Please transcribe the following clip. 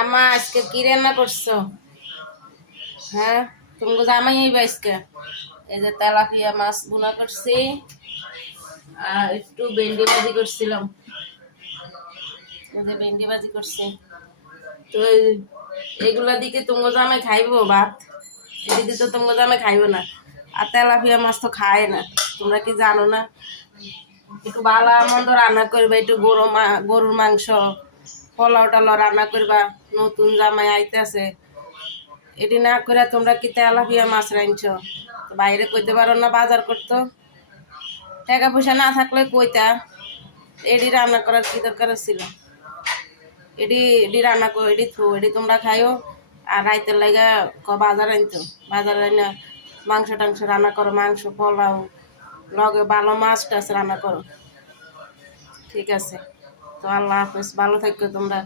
আমা আজকে কি রান্না করছো? হ্যাঁ, তুমি জামাই এই আজকে এই যে তেলাপিয়া মাছ ভুনা করছি আর একটু ভেন্ডি ভাজি করছিলাম। এই যে ভেন্ডি ভাজি করছি। তো এগুলা দিকে তুমি জামাই খাইবো ভাত? এদিকে তো তুমি জামাই খাইবো না। আর তেলাপিয়া মাছ তো খায় না, তোমরা কি জানো না? একটু ভালো মন্দ রান্না করবে, একটু গরুর মাংস পোলাও টালাও রান্না করবা। নতুন জামাই আইতেছে, এটি না করে তোমরা কি তেলাপিয়া মাছ রাঁধছ? বাইরে কইতে পারো না বাজার করতো? টাকা পয়সা না থাকলে কইতা এটি রান্না করার কি দরকার ছিল? এটি এটি রান্না করো, এটি থো, এটি তোমরা খাইও। আর রাইতের লাগা বাজার আনতো, বাজার আইনা মাংস টাংস রান্না করো, মাংস পোলাও লগে ভালো মাছ টাছ রান্না করো। ঠিক আছে, তো আল্লাহ হাফেজ, ভালো থাকো তোমরা।